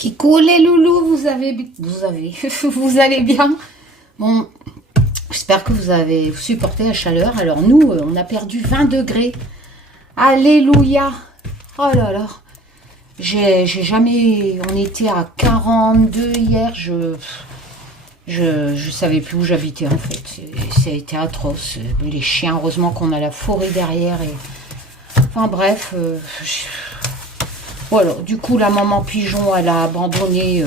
Kiko, les loulous, vous allez bien? Bon, j'espère que vous supporté la chaleur. Alors nous, on a perdu 20 degrés. Alléluia. Oh là là. J'ai jamais... On était à 42 hier. Je savais plus où j'habitais en fait. Ça a été atroce. Les chiens, heureusement qu'on a la forêt derrière. Enfin bref... Voilà, du coup, la maman pigeon, elle a abandonné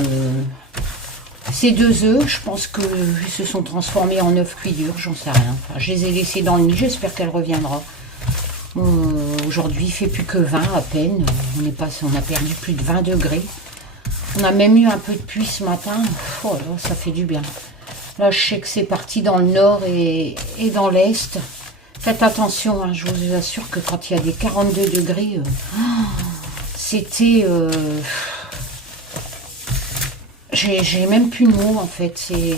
ses 2 œufs. Je pense qu'ils se sont transformés en œufs cuits durs, j'en sais rien. Enfin, je les ai laissés dans le nid, j'espère qu'elle reviendra. Bon, aujourd'hui, il fait plus que 20 à peine. On a perdu plus de 20 degrés. On a même eu un peu de pluie ce matin. Oh là, ça fait du bien. Là, je sais que c'est parti dans le nord et dans l'est. Faites attention, hein, je vous assure que quand il y a des 42 degrés... C'était... J'ai même plus de mots en fait. C'est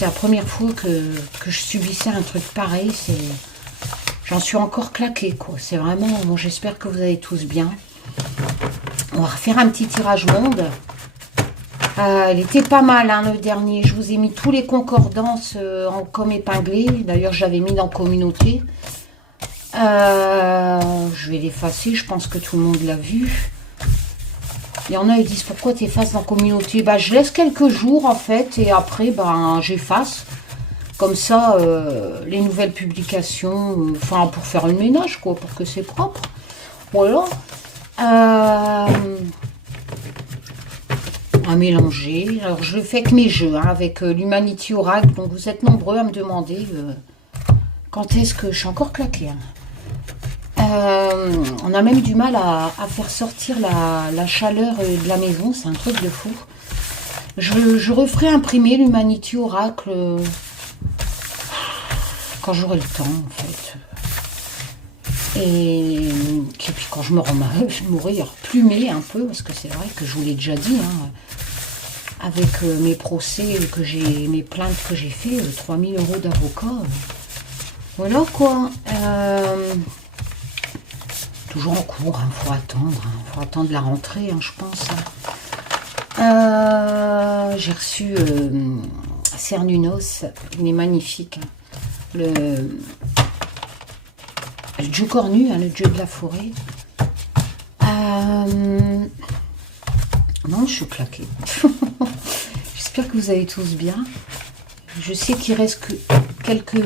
la première fois que je subissais un truc pareil. J'en suis encore claquée quoi. C'est vraiment... Bon, j'espère que vous allez tous bien. On va refaire un petit tirage monde. Il était pas mal hein, le dernier. Je vous ai mis tous les concordances comme épinglés. D'ailleurs, j'avais mis dans communauté. Je vais l'effacer, je pense que tout le monde l'a vu. Il y en a qui disent pourquoi tu effaces dans communauté. Bah, je laisse quelques jours en fait et après j'efface. Comme ça, les nouvelles publications, enfin pour faire le ménage quoi, pour que c'est propre. Voilà. À mélanger. Alors je le fais avec mes jeux, hein, avec l'Humanity Oracle. Donc vous êtes nombreux à me demander quand est-ce que je suis encore claquée. Hein. On a même du mal à faire sortir la chaleur de la maison, c'est un truc de fou. Je referai imprimer l'Humanity Oracle quand j'aurai le temps en fait. Et puis quand je m'aurai replumé un peu, parce que c'est vrai que je vous l'ai déjà dit, hein, avec mes procès, mes plaintes que j'ai fait, 3000 € d'avocat. Voilà quoi. Toujours en cours, il faut attendre la rentrée, hein, je pense. J'ai reçu Cernunos, il est magnifique. Hein. Le dieu cornu, hein, le dieu de la forêt. Non, je suis claquée. J'espère que vous allez tous bien. Je sais qu'il reste que quelques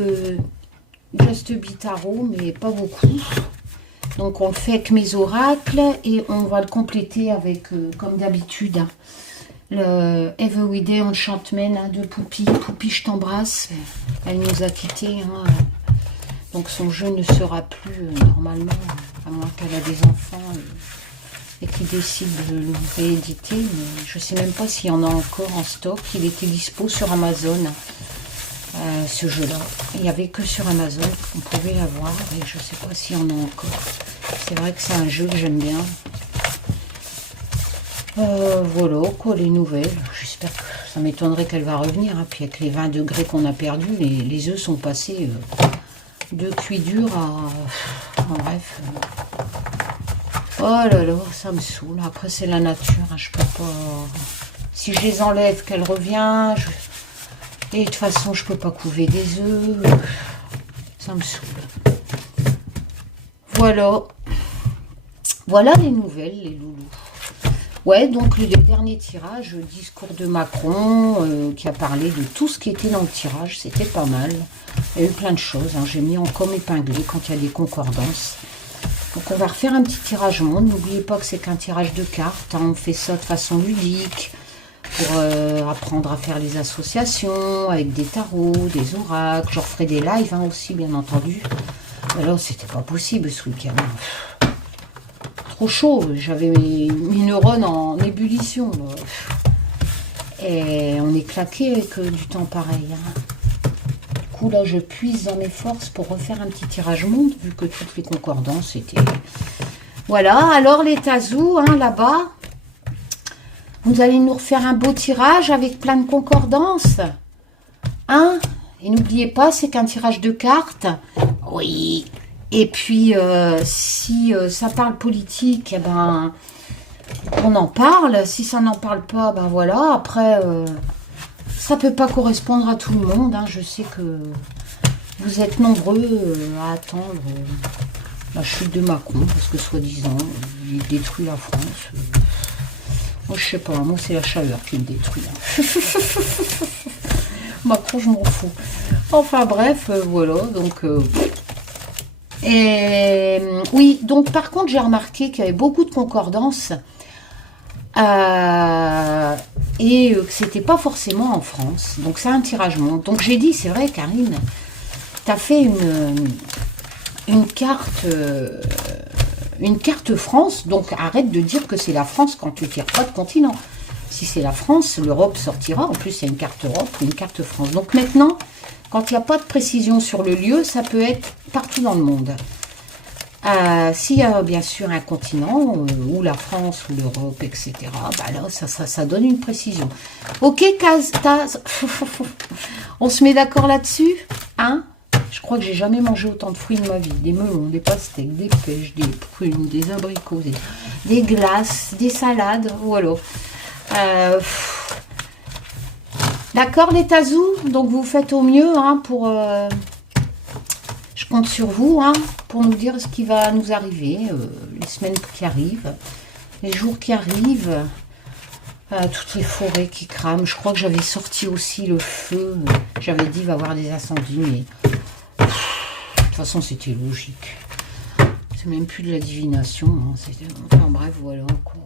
Just Beat Tarot, mais pas beaucoup. Donc on le fait avec mes oracles et on va le compléter avec, comme d'habitude, hein, le Everyday Enchantment hein, de Poupie. Poupie, je t'embrasse. Elle nous a quittés. Hein, donc son jeu ne sera plus normalement, à moins qu'elle a des enfants et qu'il décide de le rééditer. Mais je ne sais même pas s'il y en a encore en stock. Il était dispo sur Amazon. Ce jeu-là, il n'y avait que sur Amazon qu'on pouvait l'avoir et je ne sais pas s'il y en a encore. C'est vrai que c'est un jeu que j'aime bien. Voilà quoi, les nouvelles. J'espère que ça m'étonnerait qu'elle va revenir. Hein. Puis avec les 20 degrés qu'on a perdus, les œufs sont passés de cuit dur à... bref. Oh là là, ça me saoule. Après c'est la nature, hein. Je peux pas... Si je les enlève, qu'elle revient... Et de toute façon, je peux pas couver des œufs. Ça me saoule. Voilà. Voilà les nouvelles, les loulous. Ouais, donc le dernier tirage, le discours de Macron, qui a parlé de tout ce qui était dans le tirage. C'était pas mal. Il y a eu plein de choses. Hein. J'ai mis en comme épinglé quand il y a des concordances. Donc on va refaire un petit tirage monde. N'oubliez pas que c'est qu'un tirage de cartes. Hein. On fait ça de façon ludique. Pour apprendre à faire les associations avec des tarots, des oracles. Je referai des lives hein, aussi, bien entendu. Mais là, c'était pas possible ce week-end. Trop chaud. J'avais mes neurones en ébullition. Et on est claqué avec du temps pareil. Hein. Du coup, là, je puise dans mes forces pour refaire un petit tirage monde, vu que toutes les concordances étaient... Voilà, alors les tazous, hein, là-bas... Vous allez nous refaire un beau tirage avec plein de concordances. Hein? Et n'oubliez pas, c'est qu'un tirage de cartes. Oui. Et puis, si ça parle politique, eh ben, on en parle. Si ça n'en parle pas, ben voilà. Après, ça peut pas correspondre à tout le monde. Hein. Je sais que vous êtes nombreux à attendre la chute de Macron, parce que soi-disant, il détruit la France. Moi, je sais pas. Moi, c'est la chaleur qui me détruit. Hein. Macron, je m'en fous. Enfin bref, voilà. Donc... Et oui, donc par contre, j'ai remarqué qu'il y avait beaucoup de concordances et que c'était pas forcément en France. Donc c'est un tirage monde. Donc j'ai dit, c'est vrai, Karine, tu as fait une carte France, donc arrête de dire que c'est la France quand tu tires pas de continent. Si c'est la France, l'Europe sortira. En plus, il y a une carte Europe ou une carte France. Donc maintenant, quand il n'y a pas de précision sur le lieu, ça peut être partout dans le monde. S'il y a bien sûr un continent, ou la France, ou l'Europe, etc., bah là, ça donne une précision. Ok, Taz, on se met d'accord là-dessus, hein? Je crois que j'ai jamais mangé autant de fruits de ma vie. Des melons, des pastèques, des pêches, des prunes, des abricots, des glaces, des salades, voilà. D'accord les Tazous, donc vous faites au mieux hein, pour... je compte sur vous hein, pour nous dire ce qui va nous arriver, les semaines qui arrivent, les jours qui arrivent, toutes les forêts qui crament. Je crois que j'avais sorti aussi le feu, j'avais dit il va y avoir des incendies, mais de toute façon c'était logique. C'est même plus de la divination, hein, enfin bref voilà quoi.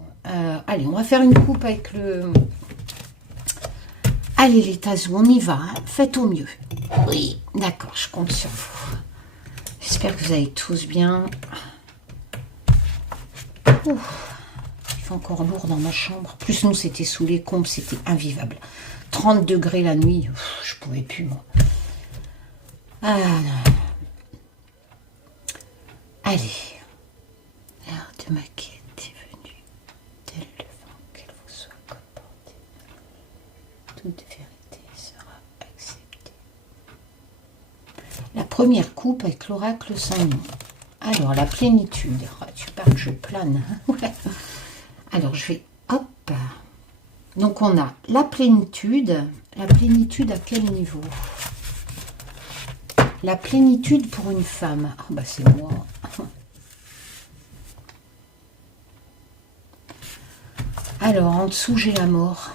Allez, on va faire une coupe avec le... Allez les Tazous, on y va, hein. Faites au mieux. Oui, d'accord, je compte sur vous. J'espère que vous allez tous bien. Ouf, il fait encore lourd dans ma chambre. Plus nous, c'était sous les combes, c'était invivable. 30 degrés la nuit, je pouvais plus moi. Ah, non. Allez, l'heure de ma quête est venue. Tel le vent qu'elle vous soit comportée. Toute vérité sera acceptée. La première coupe avec l'oracle sans nom. Alors, la plénitude. Oh, tu parles, je plane. Ouais. Alors, je vais... Hop. Donc, on a la plénitude. La plénitude à quel niveau? La plénitude pour une femme. Ah, bah, c'est moi. Alors, en dessous, j'ai la mort.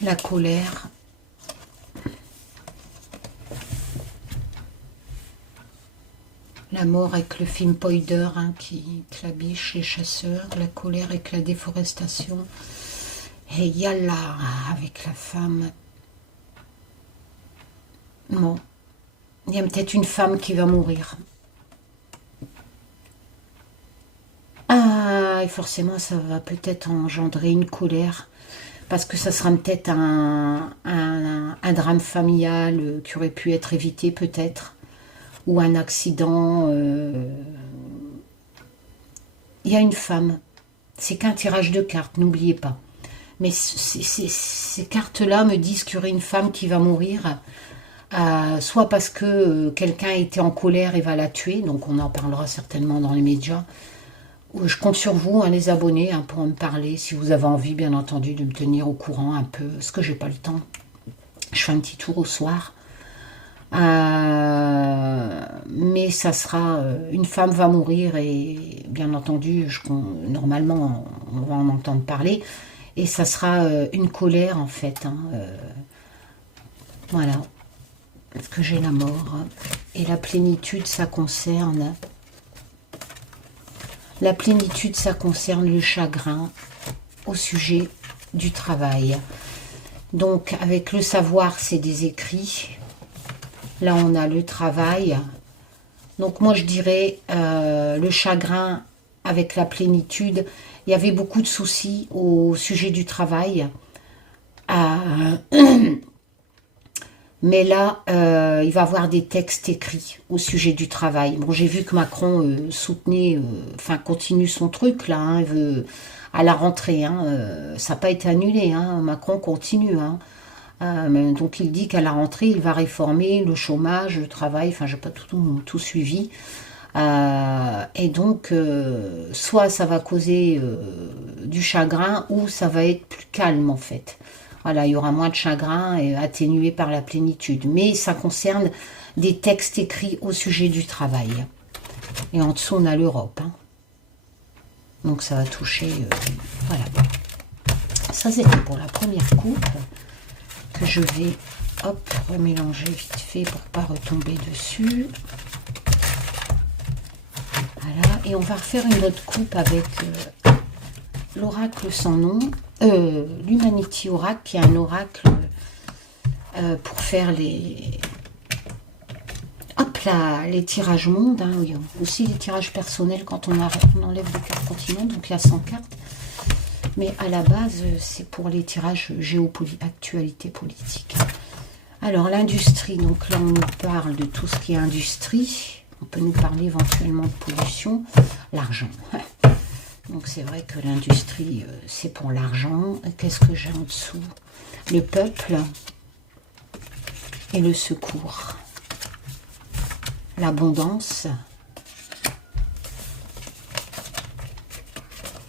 La colère. La mort avec le film Poider hein, qui clabiche les chasseurs. La colère avec la déforestation. Et Yalla avec la femme. Bon. Il y a peut-être une femme qui va mourir. Ah, et forcément, ça va peut-être engendrer une colère. Parce que ça sera peut-être un drame familial qui aurait pu être évité peut-être. Ou un accident. Il y a une femme. C'est qu'un tirage de cartes, n'oubliez pas. Mais ces cartes-là me disent qu'il y aurait une femme qui va mourir. Soit parce que quelqu'un était en colère et va la tuer. Donc on en parlera certainement dans les médias. Je compte sur vous, hein, les abonnés, hein, pour me parler. Si vous avez envie, bien entendu, de me tenir au courant un peu. Parce que j'ai pas le temps. Je fais un petit tour au soir. Mais ça sera... une femme va mourir et, bien entendu, normalement, on va en entendre parler. Et ça sera une colère, en fait. Hein, voilà. Parce que j'ai la mort. Et la plénitude, ça concerne... La plénitude, ça concerne le chagrin au sujet du travail. Donc, avec le savoir, c'est des écrits. Là, on a le travail. Donc, moi, je dirais le chagrin avec la plénitude. Il y avait beaucoup de soucis au sujet du travail. Mais là, il va y avoir des textes écrits au sujet du travail. Bon, j'ai vu que Macron soutenait, continue son truc, là, hein, à la rentrée. Hein, ça n'a pas été annulé, hein, Macron continue. Hein. Donc, il dit qu'à la rentrée, il va réformer le chômage, le travail. Enfin, je n'ai pas tout suivi. Et donc, soit ça va causer du chagrin, ou ça va être plus calme en fait. Voilà, il y aura moins de chagrin et atténué par la plénitude. Mais ça concerne des textes écrits au sujet du travail. Et en dessous, on a l'Europe. Hein. Donc ça va toucher... voilà. Ça, c'était pour la première coupe que je vais, hop, remélanger vite fait pour pas retomber dessus. Voilà. Et on va refaire une autre coupe avec l'oracle sans nom. L'Humanity Oracle, qui est un oracle pour faire les... Hop là, les tirages monde, hein, oui, aussi les tirages personnels quand on enlève les cartes continents, donc il y a 100 cartes. Mais à la base, c'est pour les tirages actualité politique. Alors l'industrie, donc là on nous parle de tout ce qui est industrie. On peut nous parler éventuellement de pollution, l'argent. Donc c'est vrai que l'industrie, c'est pour l'argent. Qu'est-ce que j'ai en dessous? Le peuple et le secours. L'abondance.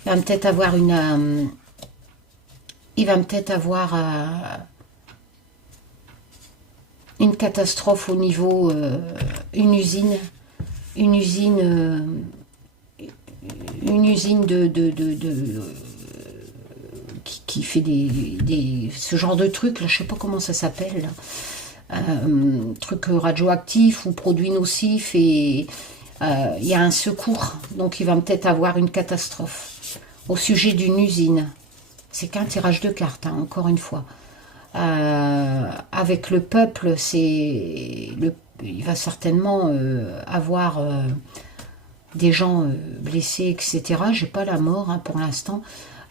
Il va peut-être avoir une... il va peut-être avoir une catastrophe au niveau... une usine qui fait ce genre de trucs, là, je sais pas comment ça s'appelle, trucs radioactifs ou produits nocifs, et il y a un secours, donc il va peut-être avoir une catastrophe au sujet d'une usine. C'est qu'un tirage de cartes, hein, encore une fois. Avec le peuple, il va certainement avoir des gens blessés, etc. J'ai pas la mort, hein, pour l'instant.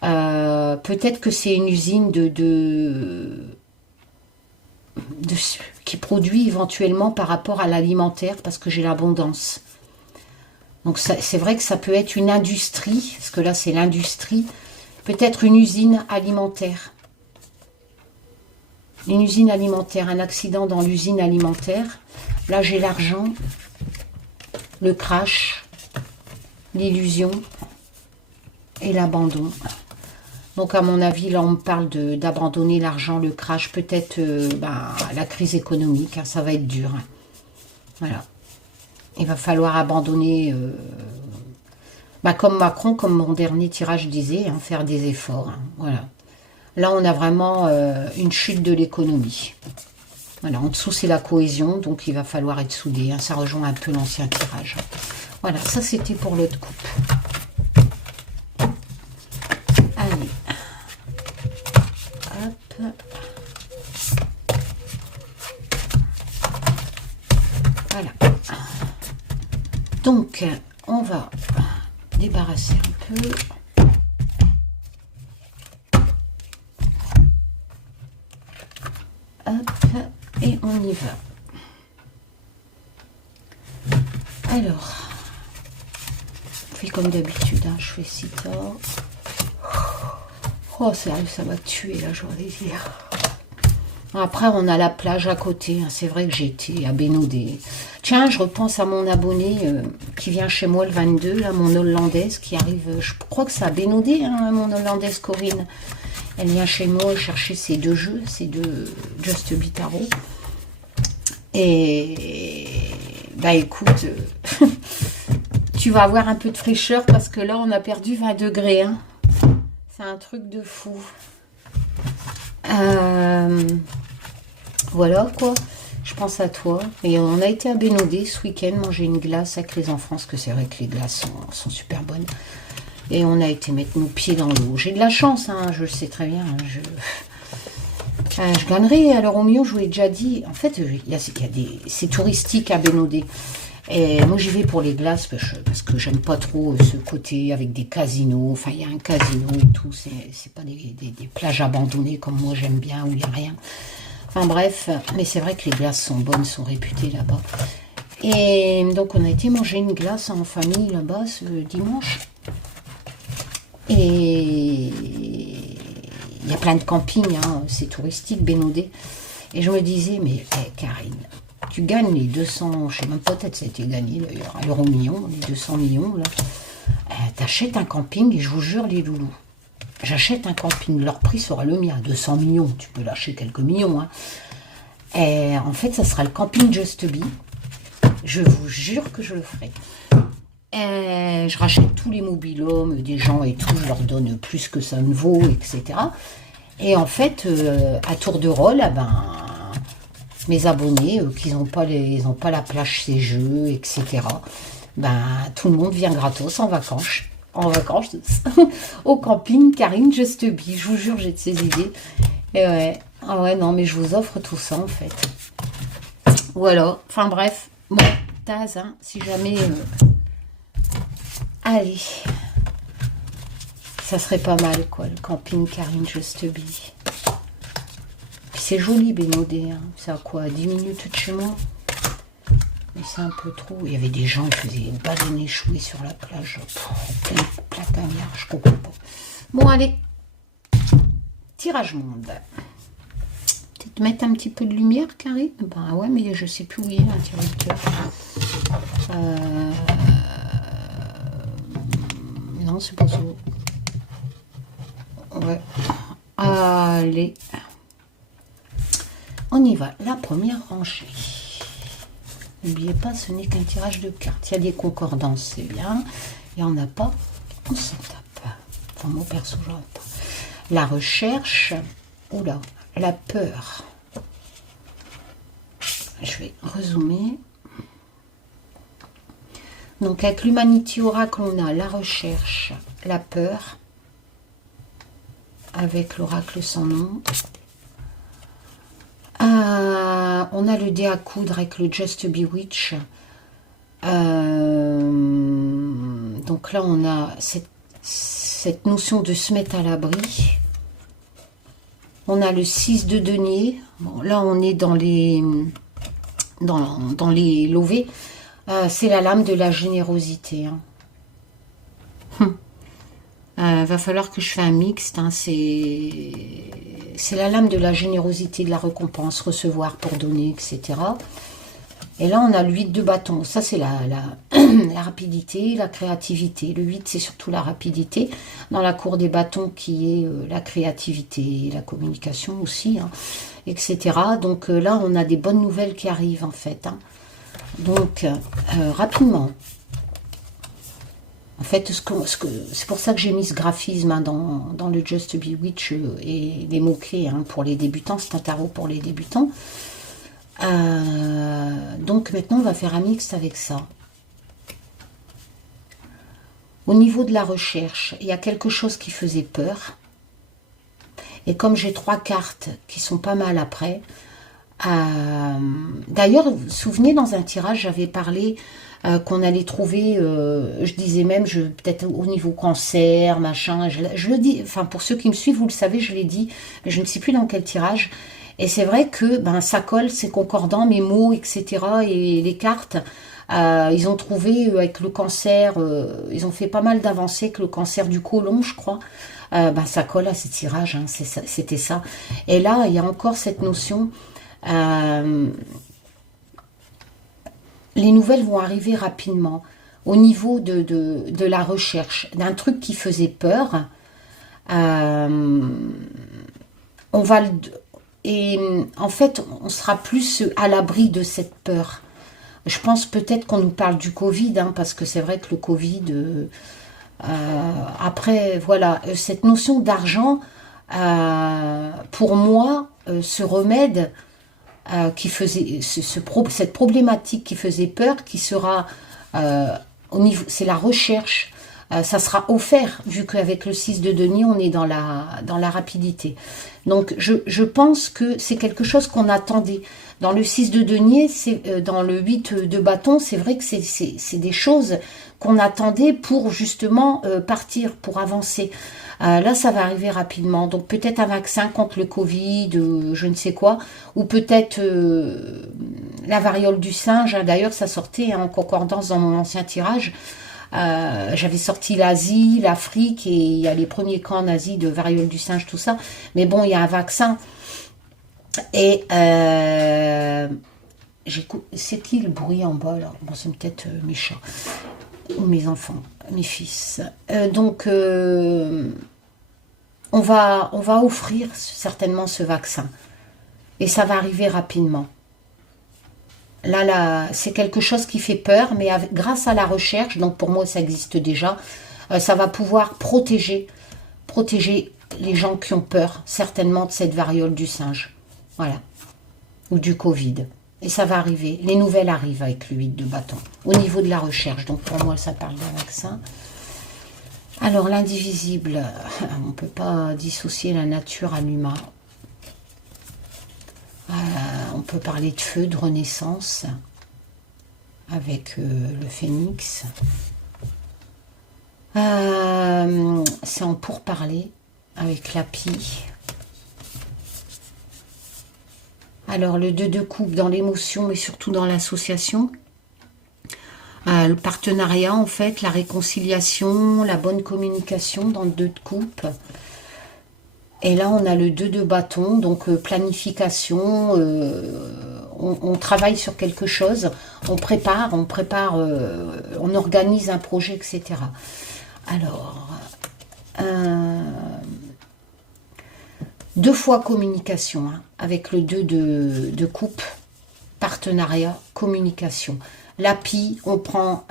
Peut-être que c'est une usine qui produit éventuellement par rapport à l'alimentaire, parce que j'ai l'abondance. Donc c'est vrai que ça peut être une industrie, parce que là c'est l'industrie, peut-être une usine alimentaire. Une usine alimentaire, un accident dans l'usine alimentaire. Là j'ai l'argent, le crash, l'illusion et l'abandon. Donc à mon avis, là on me parle d'abandonner l'argent, le crash, peut-être la crise économique, hein, ça va être dur. Hein. Voilà. Il va falloir abandonner, comme Macron, comme mon dernier tirage disait, hein, faire des efforts. Hein, voilà. Là on a vraiment une chute de l'économie. Voilà, en dessous c'est la cohésion, donc il va falloir être soudé. Hein, ça rejoint un peu l'ancien tirage. Voilà, ça c'était pour l'autre coupe. Allez. Hop. Voilà. Donc, on va débarrasser un peu. Hop, et on y va. Alors, on fait comme d'habitude, hein, je fais 6 torts. Oh, sérieux, ça m'a tué, là, j'aurais dire. Après, on a la plage à côté. Hein. C'est vrai que j'ai été à Bénodet. Tiens, je repense à mon abonné qui vient chez moi le 22, là, mon hollandaise qui arrive, je crois que c'est à Bénodet, hein, mon hollandaise Corinne. Elle vient chez moi chercher ses 2 jeux, ses 2 Just Bitaro. Et, écoute, tu vas avoir un peu de fraîcheur parce que là, on a perdu 20 degrés. Hein. C'est un truc de fou. Voilà quoi, je pense à toi. Et on a été à Bénodet ce week-end manger une glace avec les enfants, parce que c'est vrai que les glaces sont super bonnes. Et on a été mettre nos pieds dans l'eau. J'ai de la chance, hein, je le sais très bien. Je gagnerai à l'euro million, je vous l'ai déjà dit. En fait, c'est touristique à Bénodet. Et moi j'y vais pour les glaces parce que j'aime pas trop ce côté avec des casinos. Enfin, il y a un casino et tout. C'est pas des plages abandonnées comme moi j'aime bien, où il n'y a rien. Enfin bref, mais c'est vrai que les glaces sont bonnes, sont réputées là-bas. Et donc on a été manger une glace en famille là-bas ce dimanche. Et il y a plein de campings, hein, c'est touristique, Bénodet. Et je me disais, mais Karine, tu gagnes les 200, je sais même pas, peut-être ça a été gagné d'ailleurs, à l'euro million, les 200 millions, là, t'achètes un camping et je vous jure, les loulous, j'achète un camping, leur prix sera le mien, 200 millions, tu peux lâcher quelques millions, hein. Et en fait, ça sera le camping Just Be. Je vous jure que je le ferai. Et je rachète tous les mobil-homes des gens et tout, je leur donne plus que ça ne vaut, etc. Et en fait, à tour de rôle, mes abonnés, qui n'ont pas, pas la plage ces jeux, etc., tout le monde vient gratos en vacances au camping Karine Just Be. Je vous jure, j'ai de ces idées. Et ouais, ah ouais, non, mais je vous offre tout ça, en fait. Voilà, enfin bref, bon, Taz, hein, si jamais... Allez, ça serait pas mal, quoi, le camping Karine Just Be. Puis c'est joli, Bénodet, hein. C'est à quoi, 10 minutes de chez moi? Mais c'est un peu trop. Il y avait des gens qui faisaient des baleines échouées sur la plage. Plein cagnard, je comprends pas. Bon, allez, tirage monde. Peut-être mettre un petit peu de lumière, Karine? Ben ouais, mais je sais plus où il est, l'interrupteur. Non, c'est pas ça. Ouais. Allez. On y va. La première rangée. N'oubliez pas, ce n'est qu'un tirage de cartes. Il y a des concordances, c'est bien. Il n'y en a pas, on s'en tape. Enfin, moi, perso, j'en ai pas. La recherche. Oula, la peur. Je vais rezoomer. Donc, avec l'Humanity Oracle, on a la recherche, la peur. Avec l'oracle sans nom. On a le dé à coudre avec le Just Be Witch. Donc là, on a cette notion de se mettre à l'abri. On a le 6 de denier. Bon, là, on est dans les lovés. C'est la lame de la générosité. Hein. Va falloir que je fasse un mixte. Hein. C'est la lame de la générosité, de la récompense, recevoir pour donner, etc. Et là, on a le 8 de bâton. Ça, c'est la rapidité, la créativité. Le 8, c'est surtout la rapidité. Dans la cour des bâtons, qui est la créativité, la communication aussi, hein, etc. Donc là, on a des bonnes nouvelles qui arrivent, en fait. Hein. Donc, rapidement. En fait, c'est pour ça que j'ai mis ce graphisme hein, dans le Just Be Witch et les mots-clés hein, pour les débutants. C'est un tarot pour les débutants. Donc maintenant, on va faire un mixte avec ça. Au niveau de la recherche, il y a quelque chose qui faisait peur. Et comme j'ai 3 cartes qui sont pas mal après... D'ailleurs, vous vous souvenez, dans un tirage, j'avais parlé... qu'on allait trouver, je disais même, peut-être au niveau cancer, machin, je le dis, enfin pour ceux qui me suivent, vous le savez, je l'ai dit, mais je ne sais plus dans quel tirage, et c'est vrai que ça colle, c'est concordant, mes mots, etc., et les cartes, ils ont trouvé avec le cancer, ils ont fait pas mal d'avancées avec le cancer du côlon, je crois, ça colle à ces tirages, hein, c'était ça, et là, il y a encore cette notion... les nouvelles vont arriver rapidement au niveau de la recherche d'un truc qui faisait peur. On va et en fait, on sera plus à l'abri de cette peur. Je pense peut-être qu'on nous parle du Covid, hein, parce que c'est vrai que le Covid, après, voilà, cette notion d'argent, pour moi, ce remède... qui faisait cette problématique qui faisait peur, qui sera au niveau, c'est la recherche, ça sera offert, vu qu'avec le 6 de denier, on est dans la rapidité. Donc, je pense que c'est quelque chose qu'on attendait. Dans le 6 de denier, dans le 8 de bâton, c'est vrai que c'est des choses qu'on attendait pour justement partir, pour avancer. Là, ça va arriver rapidement. Donc, peut-être un vaccin contre le Covid, je ne sais quoi. Ou peut-être la variole du singe. Hein. D'ailleurs, ça sortait en concordance dans mon ancien tirage. J'avais sorti l'Asie, l'Afrique, et il y a les premiers cas en Asie de variole du singe, tout ça. Mais bon, il y a un vaccin. Et C'est qui le bruit en bas là? Bon, c'est peut-être mes chats ou mes enfants, mes fils. Donc, on va offrir certainement ce vaccin. Et ça va arriver rapidement. Là, c'est quelque chose qui fait peur, mais grâce à la recherche, donc pour moi ça existe déjà, ça va pouvoir protéger les gens qui ont peur, certainement de cette variole du singe. Voilà. Ou du Covid. Et ça va arriver. Les nouvelles arrivent avec le 8 de bâton. Au niveau de la recherche. Donc pour moi, ça parle d'un vaccin. Alors l'indivisible, on ne peut pas dissocier la nature à l'humain. On peut parler de feu, de renaissance, avec le phénix. C'est en pourparler avec la pie. Alors, le 2 de coupe dans l'émotion, mais surtout dans l'association. Le partenariat, en fait, la réconciliation, la bonne communication dans le 2 de coupe. Et là, on a le 2 de bâton, donc planification. On travaille sur quelque chose, on prépare, on organise un projet, etc. Alors, 2 fois communication, hein, avec le 2 de coupe, partenariat, communication. L'api, on prend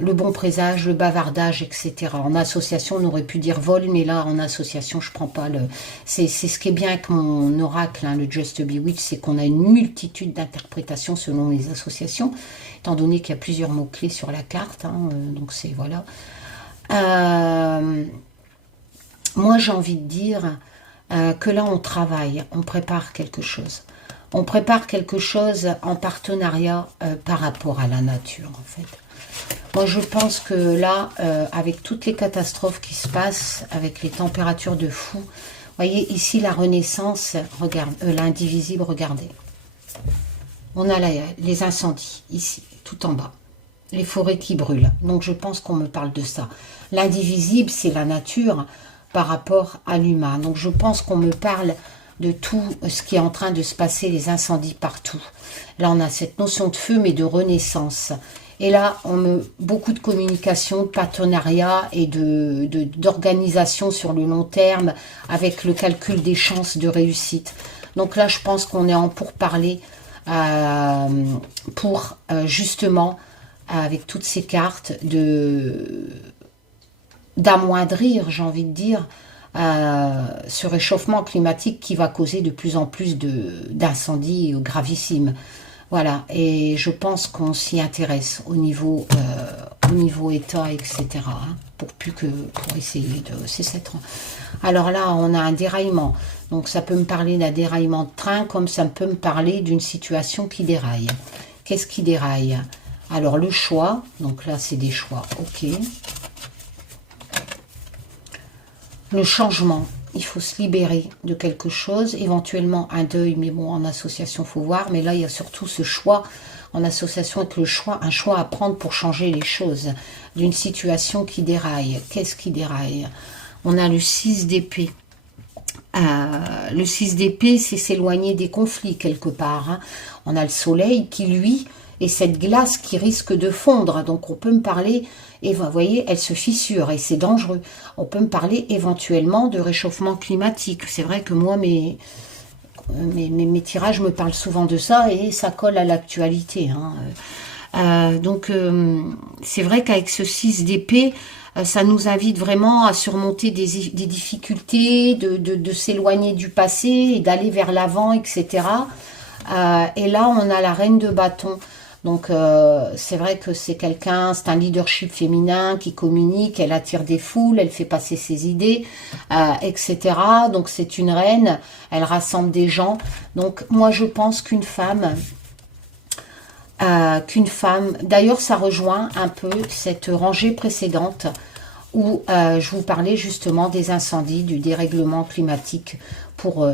le bon présage, le bavardage, etc. En association, on aurait pu dire vol, mais là, en association, je ne prends pas le... C'est ce qui est bien avec mon oracle, hein, le Just Bewitch, c'est qu'on a une multitude d'interprétations selon les associations, étant donné qu'il y a plusieurs mots-clés sur la carte, hein, donc c'est... Voilà. Moi, j'ai envie de dire que là, on travaille, on prépare quelque chose. On prépare quelque chose en partenariat par rapport à la nature, en fait. Moi, je pense que là, avec toutes les catastrophes qui se passent, avec les températures de fou, vous voyez, ici, la renaissance, regarde, l'indivisible, regardez. On a les incendies, ici, tout en bas. Les forêts qui brûlent. Donc, je pense qu'on me parle de ça. L'indivisible, c'est la nature par rapport à l'humain. Donc, je pense qu'on me parle de tout ce qui est en train de se passer, les incendies partout. Là, on a cette notion de feu, mais de renaissance. Et là, beaucoup de communication, de partenariat et d'organisation sur le long terme avec le calcul des chances de réussite. Donc là, je pense qu'on est en pourparlers pour justement, avec toutes ces cartes, d'amoindrir, j'ai envie de dire, ce réchauffement climatique qui va causer de plus en plus d'incendies gravissimes. Voilà, et je pense qu'on s'y intéresse au niveau État, etc. Hein, pour essayer de... C'est cette... Alors là, on a un déraillement. Donc ça peut me parler d'un déraillement de train, comme ça peut me parler d'une situation qui déraille. Qu'est-ce qui déraille? Alors le choix, donc là c'est des choix, ok. Le changement, il faut se libérer de quelque chose, éventuellement un deuil, mais bon, en association, il faut voir. Mais là, il y a surtout ce choix en association avec le choix, un choix à prendre pour changer les choses d'une situation qui déraille. Qu'est-ce qui déraille? On a le 6 d'épée. Le 6 d'épée, c'est s'éloigner des conflits quelque part. Hein. On a le soleil qui, lui, est cette glace qui risque de fondre. Donc, on peut me parler... Et vous voyez, elle se fissure et c'est dangereux. On peut me parler éventuellement de réchauffement climatique. C'est vrai que moi, mes tirages me parlent souvent de ça et ça colle à l'actualité. Hein. Donc, c'est vrai qu'avec ce 6 d'épée, ça nous invite vraiment à surmonter des difficultés, de s'éloigner du passé et d'aller vers l'avant, etc. Et là, on a la reine de bâton. Donc, c'est vrai que c'est un leadership féminin qui communique, elle attire des foules, elle fait passer ses idées, etc. Donc, c'est une reine, elle rassemble des gens. Donc, moi, je pense qu'une femme, d'ailleurs, ça rejoint un peu cette rangée précédente où je vous parlais justement des incendies, du dérèglement climatique. Pour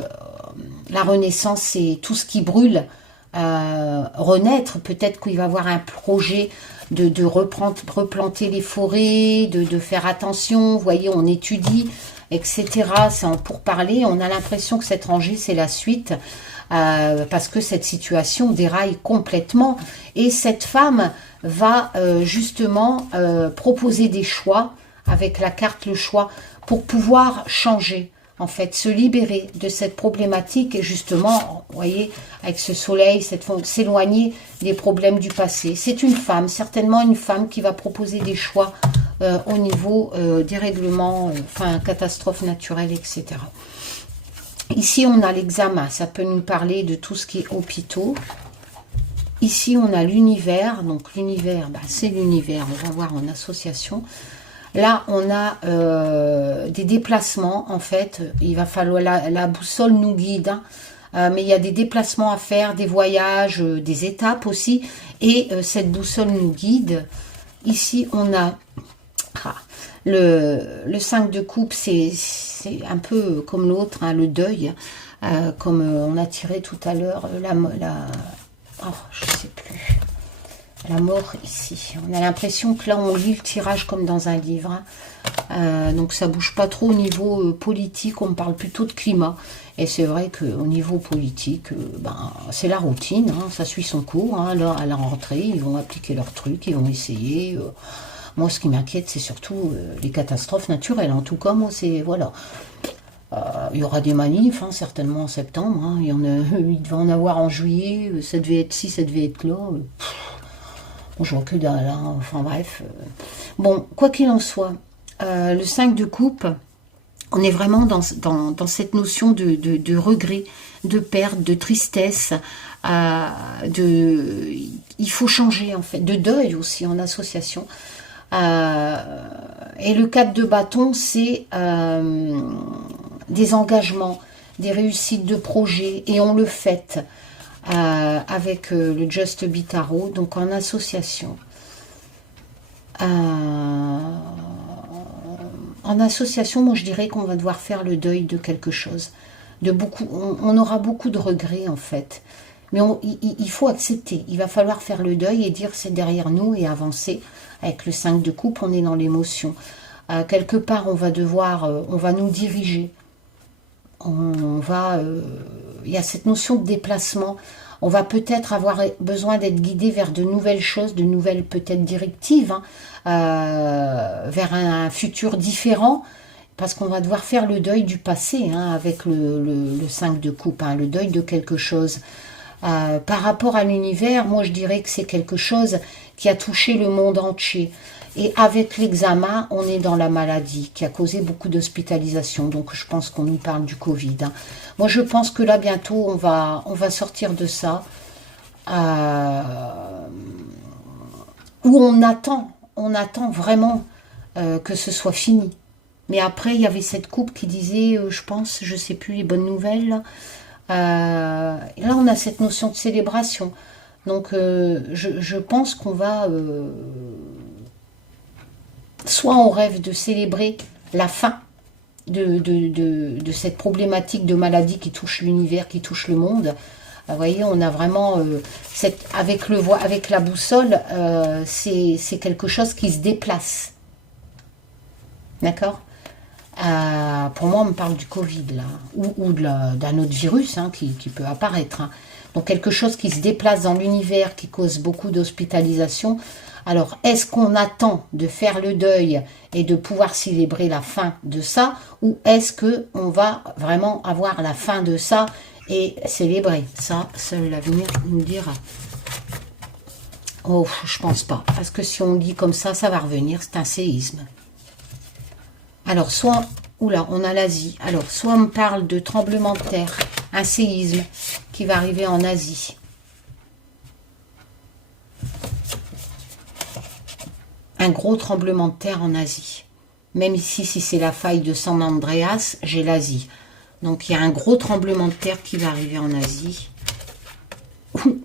la renaissance, c'est tout ce qui brûle, renaître. Peut-être qu'il va y avoir un projet de replanter les forêts, de faire attention. Vous voyez, on étudie, etc. C'est en pourparlers. On a l'impression que cette rangée, c'est la suite. parce que cette situation déraille complètement. Et cette femme va justement proposer des choix, avec la carte le choix, pour pouvoir changer, en fait, se libérer de cette problématique et justement, vous voyez, avec ce soleil, s'éloigner des problèmes du passé. C'est une femme, certainement une femme qui va proposer des choix au niveau des règlements, enfin, catastrophes naturelles, etc. Ici, on a l'examen, ça peut nous parler de tout ce qui est hôpitaux. Ici, on a l'univers, donc l'univers, bah, c'est l'univers, on va voir en association. Là, on a des déplacements, en fait. Il va falloir, la boussole nous guide, hein, mais il y a des déplacements à faire, des voyages, des étapes aussi. Et cette boussole nous guide. Ici, on a le 5 de coupe, c'est un peu comme l'autre, hein, le deuil, comme on a tiré tout à l'heure, je sais plus. La mort ici. On a l'impression que là, on lit le tirage comme dans un livre. Hein. Donc, ça bouge pas trop au niveau politique. On parle plutôt de climat. Et c'est vrai qu'au niveau politique, c'est la routine. Hein, ça suit son cours. Hein, là, à la rentrée, ils vont appliquer leurs trucs. Ils vont essayer. Moi, ce qui m'inquiète, c'est surtout les catastrophes naturelles. En tout cas, moi, c'est... Voilà. Il y aura des manifs, hein, certainement en septembre. Hein. Il devait en avoir en juillet. Ça devait être ci, ça devait être là. Bon, je vois que dalle, hein, enfin bref. Bon, quoi qu'il en soit, le 5 de coupe, on est vraiment dans cette notion de regret, de perte, de tristesse, il faut changer en fait, de deuil aussi en association. Et le 4 de bâton, c'est des engagements, des réussites de projets, et on le fête. Avec le Just Be Tarot, donc en association. En association, moi je dirais qu'on va devoir faire le deuil de quelque chose. On aura beaucoup de regrets en fait. Mais il faut accepter, il va falloir faire le deuil et dire c'est derrière nous et avancer. Avec le 5 de coupe, on est dans l'émotion. Quelque part, on va nous diriger. Il y a cette notion de déplacement. On va peut-être avoir besoin d'être guidé vers de nouvelles choses, de nouvelles peut-être directives, hein, vers un futur différent, parce qu'on va devoir faire le deuil du passé, hein, avec le 5 de coupe, hein, le deuil de quelque chose. Par rapport à l'univers, moi je dirais que c'est quelque chose qui a touché le monde entier. Et avec l'examen, on est dans la maladie qui a causé beaucoup d'hospitalisation. Donc, je pense qu'on nous parle du Covid. Hein. Moi, je pense que là, bientôt, on va sortir de ça. Où on attend vraiment que ce soit fini. Mais après, il y avait cette coupe qui disait, je pense, je ne sais plus, les bonnes nouvelles. Là, on a cette notion de célébration. Donc, je pense qu'on va... soit on rêve de célébrer la fin de cette problématique de maladie qui touche l'univers, qui touche le monde. Vous voyez, on a vraiment, avec la boussole, c'est quelque chose qui se déplace. D'accord ? Pour moi, on me parle du Covid, là, ou d'un autre virus hein, qui peut apparaître. Hein. Donc, quelque chose qui se déplace dans l'univers, qui cause beaucoup d'hospitalisation. Alors, est-ce qu'on attend de faire le deuil et de pouvoir célébrer la fin de ça, ou est-ce qu'on va vraiment avoir la fin de ça et célébrer? Ça, seul l'avenir nous dira. Oh, je pense pas. Parce que si on dit comme ça va revenir, c'est un séisme. Alors, soit, oula, on a l'Asie. Alors, soit on me parle de tremblement de terre, un séisme qui va arriver en Asie. Un gros tremblement de terre en Asie. Même ici, si c'est la faille de San Andreas, j'ai l'Asie. Donc, il y a un gros tremblement de terre qui va arriver en Asie.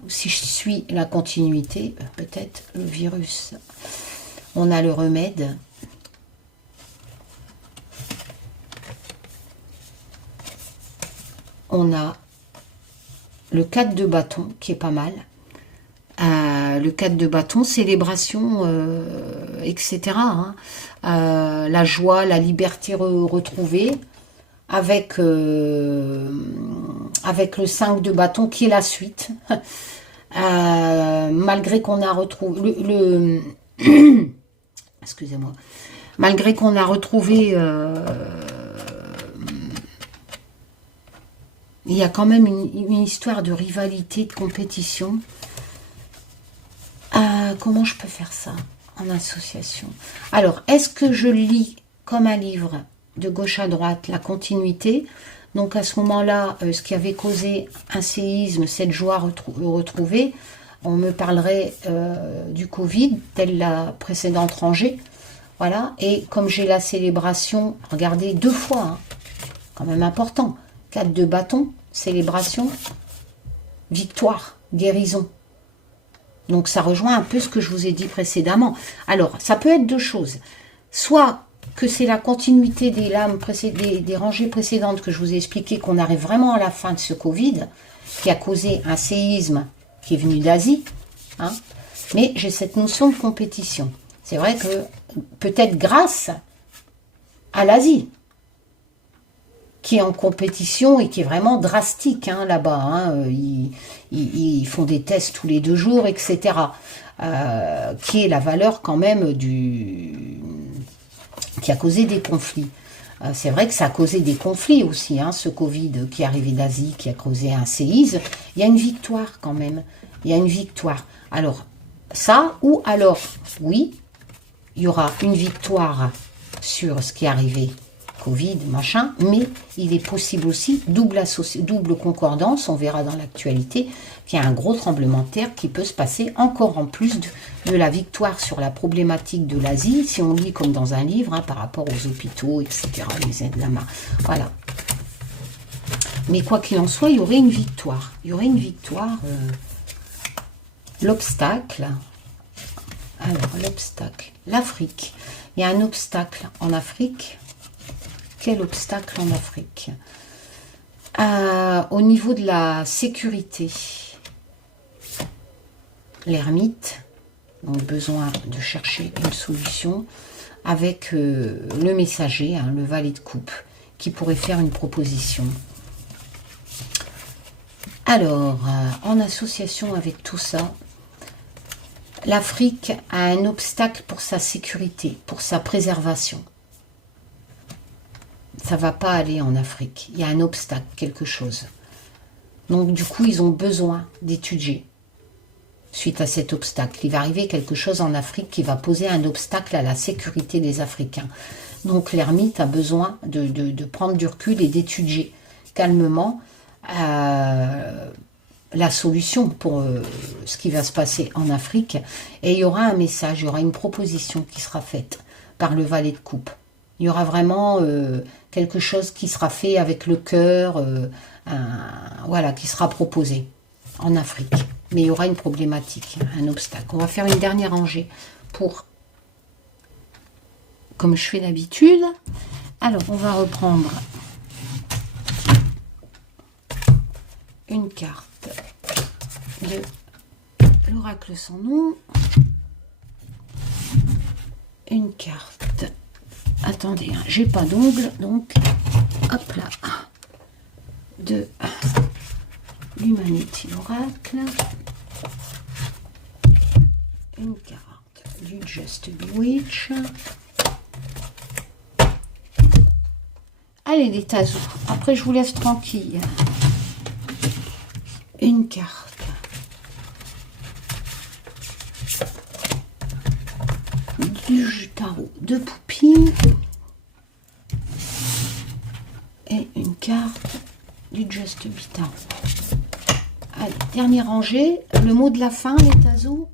Si je suis la continuité, peut-être le virus. On a le remède. On a le 4 de bâton, qui est pas mal. Le 4 de bâton, célébration, etc. Hein. La joie, la liberté retrouvée. avec le 5 de bâton qui est la suite. Malgré qu'on a retrouvé excusez-moi, malgré qu'on a retrouvé il y a quand même une histoire de rivalité, de compétition. Comment je peux faire ça en association? Alors, est-ce que je lis comme un livre de gauche à droite la continuité? Donc à ce moment-là, ce qui avait causé un séisme, cette joie retrouvée, on me parlerait du Covid, telle la précédente rangée. Voilà, et comme j'ai la célébration, regardez, 2 fois, hein, quand même important, 4 de bâton, célébration, victoire, guérison. Donc ça rejoint un peu ce que je vous ai dit précédemment. Alors, ça peut être 2 choses. Soit que c'est la continuité des lames des rangées précédentes que je vous ai expliqué, qu'on arrive vraiment à la fin de ce Covid, qui a causé un séisme qui est venu d'Asie. Hein, mais j'ai cette notion de compétition. C'est vrai que peut-être grâce à l'Asie, qui est en compétition et qui est vraiment drastique hein, là-bas. Hein, ils font des tests tous les 2 jours, etc. Qui est la valeur quand même qui a causé des conflits. C'est vrai que ça a causé des conflits aussi, hein, ce Covid qui est arrivé d'Asie, qui a causé un séisme. Il y a une victoire quand même. Il y a une victoire. Alors, ça, ou alors, oui, il y aura une victoire sur ce qui est arrivé, Covid, machin, mais il est possible aussi, double concordance, on verra dans l'actualité, qu'il y a un gros tremblement de terre qui peut se passer encore en plus de la victoire sur la problématique de l'Asie, si on lit comme dans un livre, hein, par rapport aux hôpitaux, etc., les aides lama. Voilà. Mais quoi qu'il en soit, il y aurait une victoire. Il y aurait une victoire. L'obstacle. Alors, l'obstacle. L'Afrique. Il y a un obstacle en Afrique. Quel obstacle en Afrique? Au niveau de la sécurité. L'ermite. Donc, besoin de chercher une solution avec le messager, hein, le valet de coupe, qui pourrait faire une proposition. Alors, en association avec tout ça, l'Afrique a un obstacle pour sa sécurité, pour sa préservation. Ça ne va pas aller en Afrique. Il y a un obstacle, quelque chose. Donc, du coup, ils ont besoin d'étudier. Suite à cet obstacle, il va arriver quelque chose en Afrique qui va poser un obstacle à la sécurité des Africains. Donc, l'ermite a besoin de prendre du recul et d'étudier calmement la solution pour ce qui va se passer en Afrique. Et il y aura un message, il y aura une proposition qui sera faite par le valet de coupe. Il y aura vraiment quelque chose qui sera fait avec le cœur, voilà, qui sera proposé en Afrique. Mais il y aura une problématique, un obstacle. On va faire une dernière rangée pour, comme je fais d'habitude. Alors, on va reprendre une carte de l'oracle sans nom, une carte, attendez, hein, j'ai pas d'ongle, donc hop là, de l'humanité oracle, une carte du Just Bewitch. Allez les tazos, après je vous laisse tranquille. Une carte du tarot de Poupie et une carte du Just Be Tarot. Allez, dernière rangée, le mot de la fin des tazos.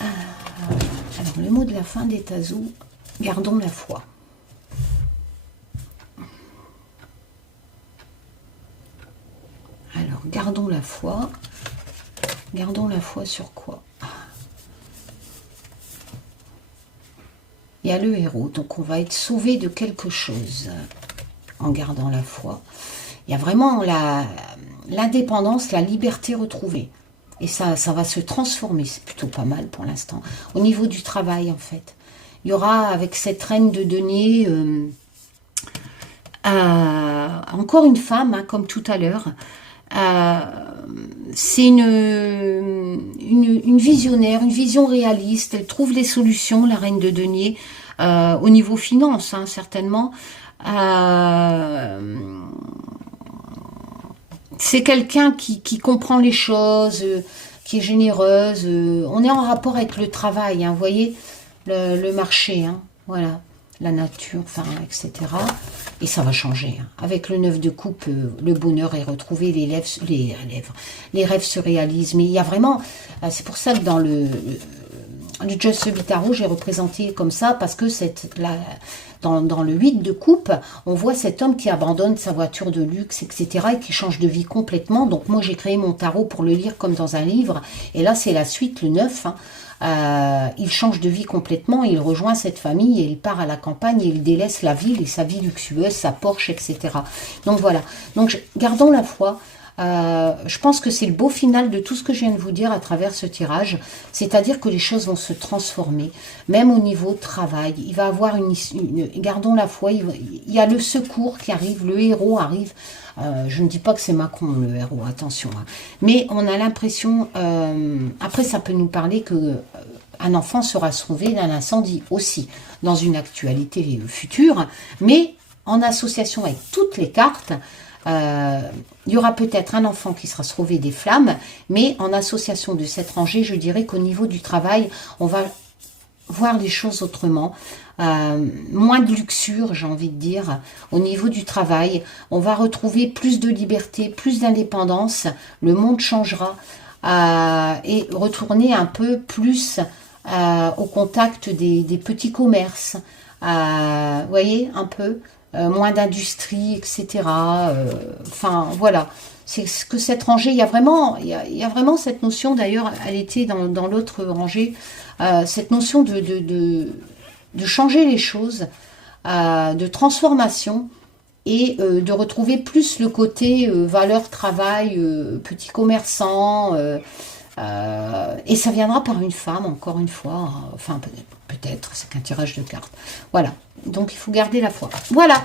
Alors le mot de la fin des tazos, gardons la foi. Alors, gardons la foi. Gardons la foi sur quoi? Il y a le héros, donc on va être sauvé de quelque chose en gardant la foi. Il y a vraiment l'indépendance, la liberté retrouvée. Et ça va se transformer, c'est plutôt pas mal pour l'instant. Au niveau du travail, en fait. Il y aura, avec cette reine de denier, Encore une femme, hein, comme tout à l'heure. C'est une visionnaire, une vision réaliste. Elle trouve les solutions, la reine de denier, au niveau finance, hein, certainement. C'est quelqu'un qui comprend les choses, qui est généreuse. On est en rapport avec le travail, hein, vous voyez, le marché, hein, voilà, la nature, enfin, etc. Et ça va changer. Hein. Avec le 9 de coupe, le bonheur est retrouvé, les rêves se réalisent. Mais il y a vraiment... c'est pour ça que dans le Just Be Tarot, j'ai représenté comme ça, parce que dans le 8 de coupe, on voit cet homme qui abandonne sa voiture de luxe, etc., et qui change de vie complètement. Donc moi, j'ai créé mon tarot pour le lire comme dans un livre, et là, c'est la suite, le 9, hein. Il change de vie complètement, il rejoint cette famille, et il part à la campagne, et il délaisse la ville, et sa vie luxueuse, sa Porsche, etc. Donc voilà, donc gardons la foi. Je pense que c'est le beau final de tout ce que je viens de vous dire à travers ce tirage, c'est-à-dire que les choses vont se transformer, même au niveau travail. Il va avoir gardons la foi, il y a le secours qui arrive, le héros arrive. Je ne dis pas que c'est Macron le héros, attention, hein. Mais on a l'impression, après ça peut nous parler que un enfant sera sauvé d'un incendie aussi, dans une actualité future, mais en association avec toutes les cartes. Il y aura peut-être un enfant qui sera sauvé des flammes, mais en association de cette rangée, je dirais qu'au niveau du travail, on va voir les choses autrement. Moins de luxure, j'ai envie de dire, au niveau du travail. On va retrouver plus de liberté, plus d'indépendance. Le monde changera et retourner un peu plus au contact des petits commerces. Vous voyez, un peu. Moins d'industrie, etc. Enfin, voilà. C'est ce que cette rangée, il y a vraiment cette notion, d'ailleurs, elle était dans l'autre rangée, cette notion de changer les choses, de transformation, et de retrouver plus le côté valeur, travail, petit commerçant, et ça viendra par une femme, encore une fois, enfin, peut-être, c'est qu'un tirage de cartes. Voilà. Donc, il faut garder la foi. Voilà.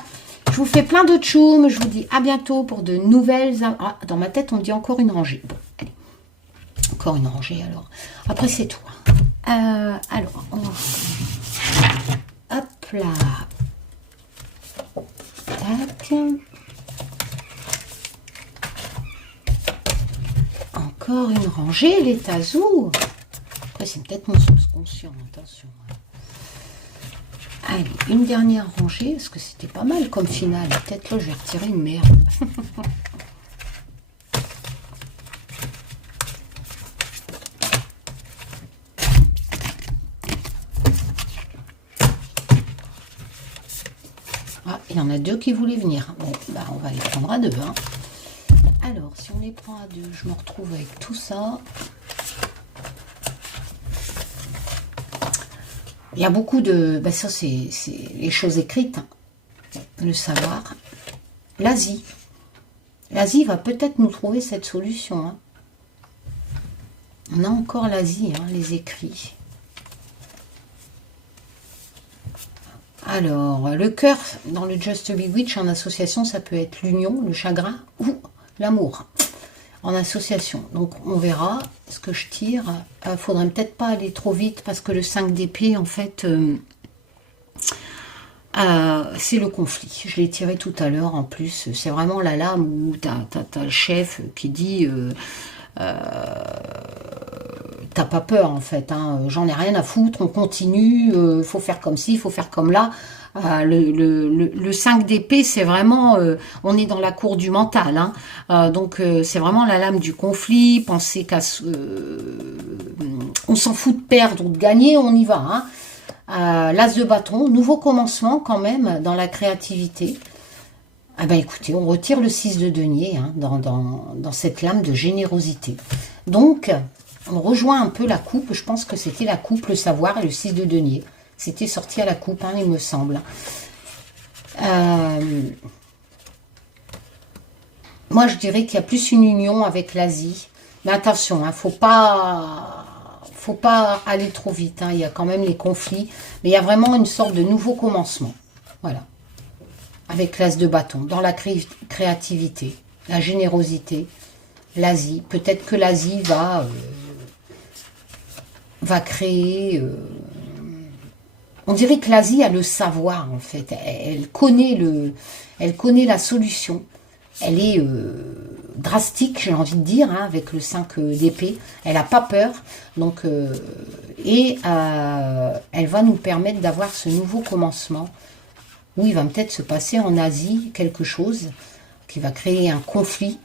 Je vous fais plein de tchoum. Je vous dis à bientôt pour de nouvelles... Ah, dans ma tête, on me dit encore une rangée. Bon, allez. Encore une rangée, alors. Après, c'est tout. Alors, on va... Hop là. Tac. Encore une rangée, les tazous. Après, c'est peut-être mon subconscient. Attention. Allez, une dernière rangée, parce que c'était pas mal comme finale. Peut-être là, je vais retirer une merde. Ah, il y en a deux qui voulaient venir. Bon, bah, on va les prendre à deux. Hein. Alors, si on les prend à deux, je me retrouve avec tout ça. Il y a beaucoup de... Ben ça, c'est les choses écrites, hein, le savoir. L'Asie. L'Asie va peut-être nous trouver cette solution. Hein. On a encore l'Asie, hein, les écrits. Alors, le cœur, dans le Just Be Witch, en association, ça peut être l'union, le chagrin ou l'amour. En association. Donc, on verra ce que je tire. Faudrait peut-être pas aller trop vite parce que le 5 d'épée, en fait, c'est le conflit. Je l'ai tiré tout à l'heure, en plus. C'est vraiment la lame où t'as le chef qui dit t'as pas peur, en fait. Hein, j'en ai rien à foutre, on continue, faut faire comme ci, faut faire comme là. Le 5 d'épée, c'est vraiment... on est dans la cour du mental. Hein, donc, c'est vraiment la lame du conflit. Penser qu'à... on s'en fout de perdre ou de gagner, on y va. Hein. L'as de bâton, nouveau commencement quand même dans la créativité. Ah ben écoutez, on retire le 6 de denier hein, dans cette lame de générosité. Donc, on rejoint un peu la coupe. Je pense que c'était la coupe, le savoir et le 6 de denier. C'était sorti à la coupe, hein, il me semble. Moi, je dirais qu'il y a plus une union avec l'Asie. Mais attention, hein, faut pas aller trop vite. Hein, il y a quand même les conflits. Mais il y a vraiment une sorte de nouveau commencement. Voilà. avec l'as de bâton, dans la créativité, la générosité, l'Asie. Peut-être que l'Asie va créer... on dirait que l'Asie a le savoir, en fait. Elle connaît la solution. Elle est drastique, j'ai envie de dire, hein, avec le 5 d'épée. Elle n'a pas peur. Donc, elle va nous permettre d'avoir ce nouveau commencement. Où il va peut-être se passer en Asie quelque chose qui va créer un conflit.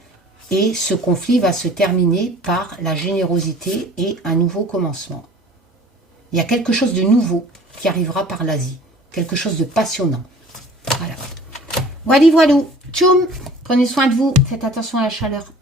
Et ce conflit va se terminer par la générosité et un nouveau commencement. Il y a quelque chose de nouveau qui arrivera par l'Asie. Quelque chose de passionnant. Voilà. Voilà, voilà. Tchoum. Prenez soin de vous. Faites attention à la chaleur.